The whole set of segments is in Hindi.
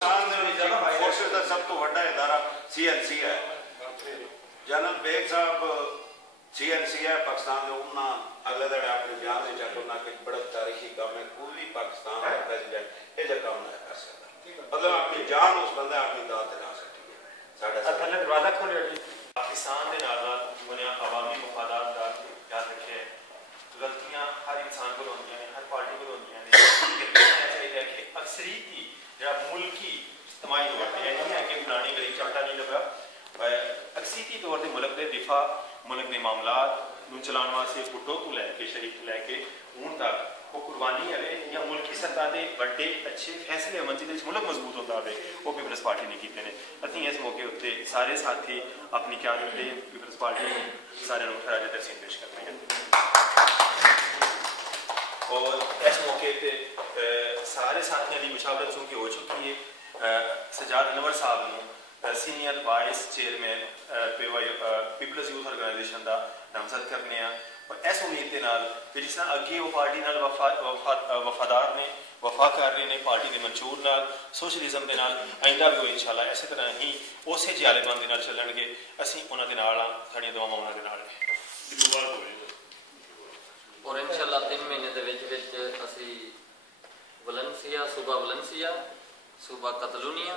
फोर्सेस का सब तो बड़ा इदारा CNC है। जनरल बेग साहब CNC है पाकिस्तान के उन्होंने अगले दिन अपने बयान में चलना कि बड़ा तारीखी काम है, कोई भी पाकिस्तान का प्रेसिडेंट ये काम नहीं कर सकता, मतलब अपनी जान उस बंदे अपनी दाद दिला सकती है। पाकिस्तान के नाल दुनिया अवामी मफादात का ध्यान रखे, गलतियां हर इंसान को होंगी ने, हर पार्टी को होंगी ने, चाहिए कि अक्सरीती जो मुल्की इज्तमाही तौर पर यह नहीं है कि फलानी गरीब चाटा नहीं लगा, अक्सरीती तौर पर मुल्क के दिफा, मुल्क के मामलात चलाने वास्ते फुटो तो लैके शरीक तो लैके हूँ तक वो कुर्बानी है या मुल्क की सत्ता के बड़े अच्छे फैसले अमन जिस मुल्क मजबूत होता है वो पीपल्स पार्टी ने किए हैं। अभी इस मौके उत्ते सारे साथी अपनी क्यादत से पीपल्स पार्टी सारे खराज तहसीन पेश करते हैं और इस मौके पर सारे साथियों की मुशावरत चूँकि हो चुकी है। सजाद अनवर साहब ने senior vice chairman People's youth organisation का नामजद करने और इस उम्मीद के नाल कि जिस तरह अगे वो पार्टी नाल वफादार ने वफा कर रहे हैं पार्टी के मंशूर नाल सोशलिज्म के नाल आइंदा भी वो इंशाल्लाह इस तरह ही उस जालेबंदी नाल चलणगे। असीं उन्हां दे नाल हां, साडीआं दुआवां उन्हां दे नाल ने और इंशाल्लाह 3 महीने दे विच असीं वलेंसिया सूबा कतलूनिया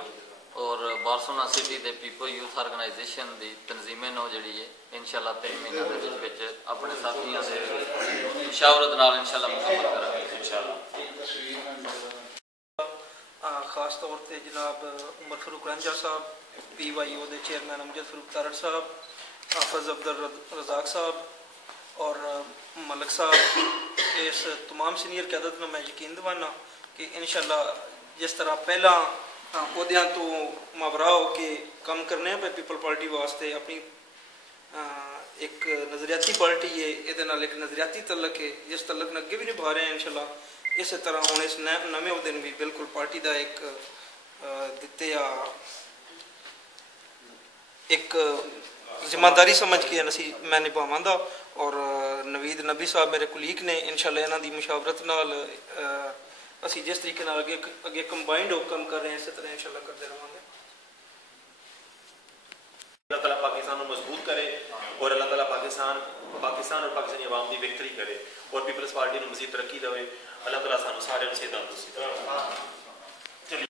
और बार्सिलोना सिटी के पीपल यूथ ऑर्गेनाइजेशन की तंजीमें नो जी है इंशाल्लाह 3 महीनों के अपने साथियों से मुशावरत नाल इंशाल्लाह मुकम्मल करांगे इंशाल्लाह। खास तौर पर जनाब उमर फरूक रंजा साहब, PYO के चेयरमैन अमजद फरूक तारड़ साहब, हाफिज अब्दुल रज़ाक साहब और मलक साहब, इस तमाम सीनियर क़यादत में मैं यकीन दवाना कि इंशाल्लाह जिस तरह पहला अहदियां तो मावरा हो के कम करने पे पीपल पार्टी वास्ते अपनी एक नज़रियाती पार्टी है, ये एक नज़रियाती तलक है जिस तलक ने अगे भी निभा रहे हैं इंशाल्लाह। इस तरह हम इस नवे उहदे भी बिल्कुल पार्टी का एक दिते एक जिम्मेदारी समझ के मैं निभावांगा और नवीद नबी साहब मेरे कुलीग ने इंशाल्लाह इन्हां दी मुशावरत नाल असी जिस तरीके अगे कंबाइंड होकर काम कर रहे हैं इस तरह इंशाल्लाह करते रहेंगे। अल्लाह ताला पाकिस्तान को मजबूत करे और अल्लाह ताला पाकिस्तान और पाकिस्तानी अवाम की बेहतरी करे और पीपल्स पार्टी को मजीद तरक्की दे। अल्लाह ताला सानू सारे से तंदुरुस्ती दे।